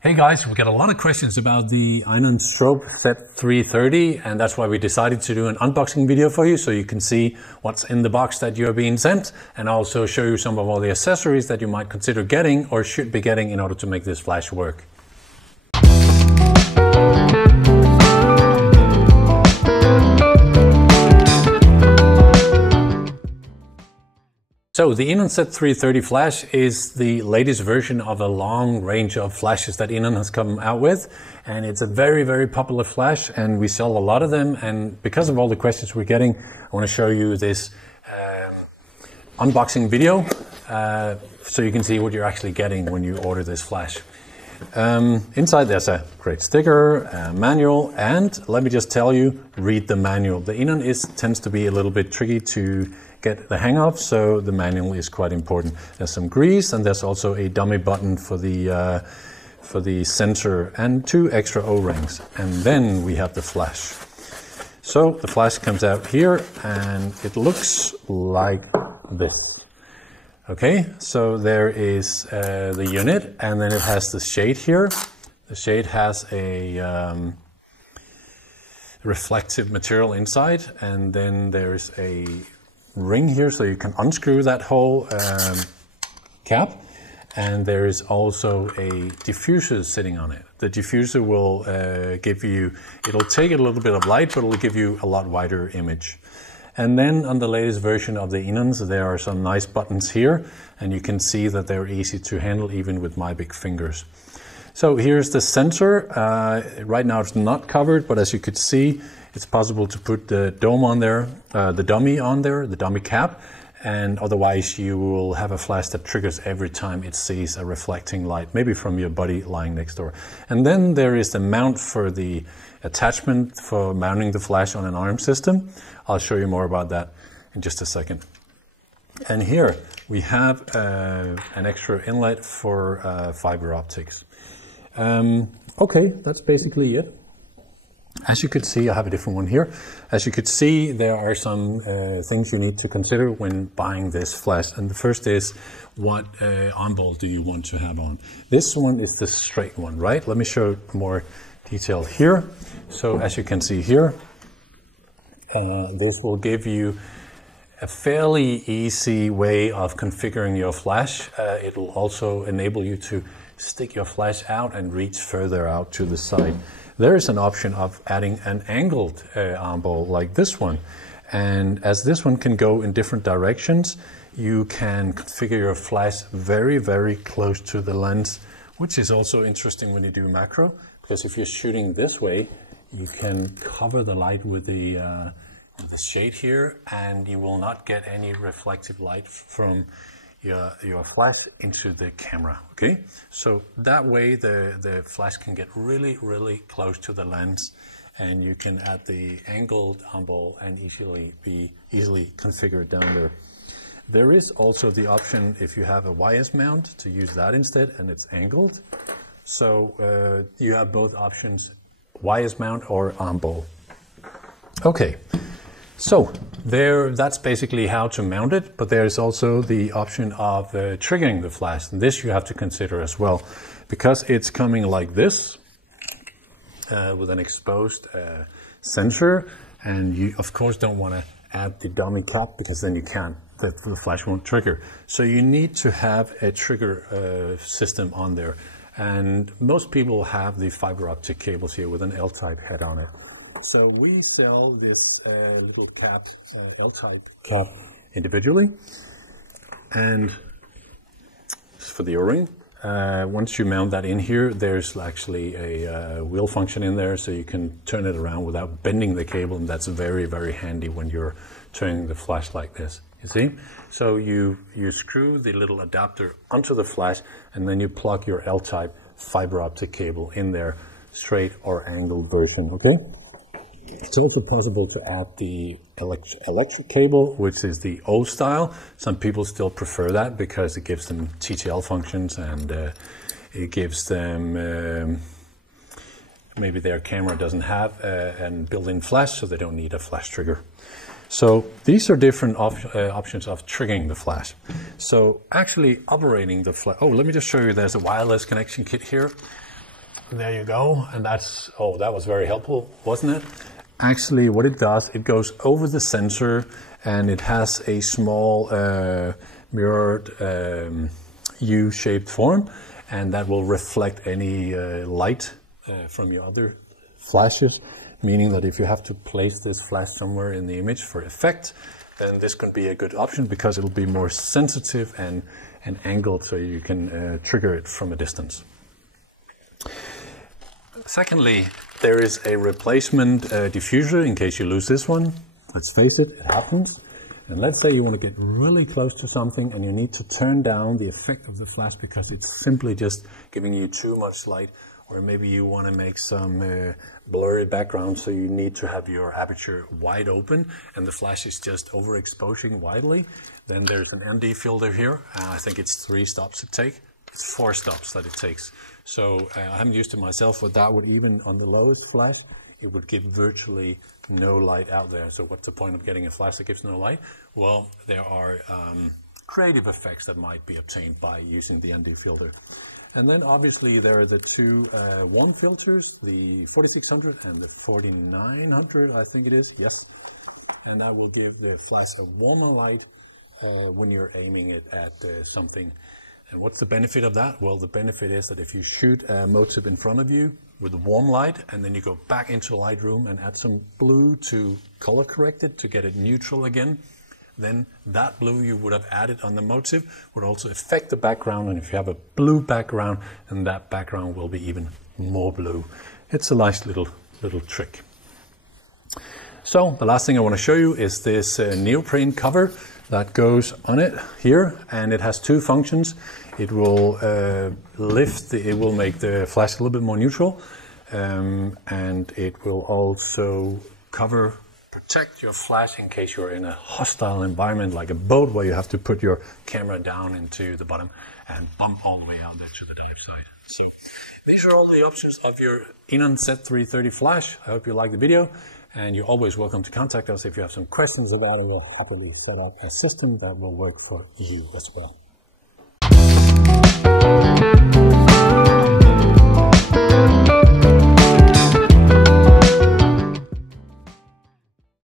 Hey guys, we get a lot of questions about the Inon strobe Z-330, and that's why we decided to do an unboxing video for you so you can see what's in the box that you're being sent, and also show you some of all the accessories that you might consider getting or should be getting in order to make this flash work. So the Inon Z-330 flash is the latest version of a long range of flashes that Inon has come out with, and it's a very, very popular flash, and we sell a lot of them. And because of all the questions we're getting, I want to show you this unboxing video so you can see what you're actually getting when you order this flash. Inside there's a great sticker, a manual, and let me just tell you, read the manual. The Inon tends to be a little bit tricky to get the hang of, so the manual is quite important. There's some grease, and there's also a dummy button for the sensor and 2 extra O-rings, and then we have the flash. So the flash comes out here and it looks like this. Okay, so there is the unit, and then it has the shade here. The shade has a reflective material inside, and then there's a ring here so you can unscrew that whole cap, and there is also a diffuser sitting on it. The diffuser will it'll take a little bit of light, but it'll give you a lot wider image. And then on the latest version of the Inons, there are some nice buttons here, and you can see that they're easy to handle even with my big fingers. So here's the sensor. Right now it's not covered, but as you could see, it's possible to put the dome on there, the dummy cap, and otherwise you will have a flash that triggers every time it sees a reflecting light, maybe from your buddy lying next door. And then there is the mount for the attachment for mounting the flash on an arm system. I'll show you more about that in just a second. And here we have an extra inlet for fiber optics. Okay, that's basically it. As you could see, I have a different one here. As you could see, there are some things you need to consider when buying this flash. And the first is, what on-ball do you want to have on? This one is the straight one, right? Let me show more detail here. So as you can see here, this will give you a fairly easy way of configuring your flash. It will also enable you to stick your flash out and reach further out to the side. There is an option of adding an angled arm ball like this one. And as this one can go in different directions, you can configure your flash very, very close to the lens, which is also interesting when you do macro, because if you're shooting this way, you can cover the light with the shade here, and you will not get any reflective light from your flash into the camera. Okay, so that way the flash can get really, really close to the lens, and you can add the angled arm ball and be easily configured down there. There is also the option, if you have a YS mount, to use that instead, and it's angled. So you have both options, YS mount or arm ball. Okay. So that's basically how to mount it, but there's also the option of triggering the flash. And this you have to consider as well, because it's coming like this with an exposed sensor, and you of course don't want to add the dummy cap, because then you can't, the flash won't trigger. So you need to have a trigger system on there, and most people have the fiber optic cables here with an L-type head on it. So we sell this little cap, L-type cap, individually, and for the O-ring. Once you mount that in here, there's actually a wheel function in there, so you can turn it around without bending the cable, and that's very, very handy when you're turning the flash like this. You see? So you screw the little adapter onto the flash, and then you plug your L-type fiber optic cable in there, straight or angled version. Okay. It's also possible to add the electric cable, which is the old style. Some people still prefer that because it gives them TTL functions, and it gives them, maybe their camera doesn't have a built-in flash, so they don't need a flash trigger. So these are different options of triggering the flash. So actually operating the flash, oh, let me just show you, there's a wireless connection kit here. there you go. And that's, oh, that was very helpful, wasn't it? Actually, what it does, it goes over the sensor, and it has a small mirrored U-shaped form, and that will reflect any light from your other flashes, meaning that if you have to place this flash somewhere in the image for effect, then this can be a good option because it'll be more sensitive and angled, so you can trigger it from a distance. Secondly, there is a replacement diffuser in case you lose this one. Let's face it, it happens. And let's say you want to get really close to something and you need to turn down the effect of the flash because it's simply just giving you too much light, or maybe you want to make some blurry background, so you need to have your aperture wide open and the flash is just overexposing widely. Then there's an ND filter here. I think it's 3 stops it takes. It's 4 stops that it takes. So I haven't used it myself, but that would, even on the lowest flash, it would give virtually no light out there. So what's the point of getting a flash that gives no light? Well, there are creative effects that might be obtained by using the ND filter. And then obviously there are the two warm filters, the 4600 and the 4900, I think it is, yes. And that will give the flash a warmer light when you're aiming it at something. And what's the benefit of that? Well, the benefit is that if you shoot a motif in front of you with a warm light, and then you go back into Lightroom and add some blue to color correct it to get it neutral again, then that blue you would have added on the motif would also affect the background. And if you have a blue background, then that background will be even more blue. It's a nice little trick. So the last thing I want to show you is this neoprene cover that goes on it here, and it has 2 functions. It will it will make the flash a little bit more neutral, and it will also protect your flash in case you're in a hostile environment like a boat where you have to put your camera down into the bottom and bump all the way out there to the dive side. So these are all the options of your Inon Z-330 flash. I hope you liked the video. And you're always welcome to contact us if you have some questions about it. We'll happily set up a system that will work for you as well.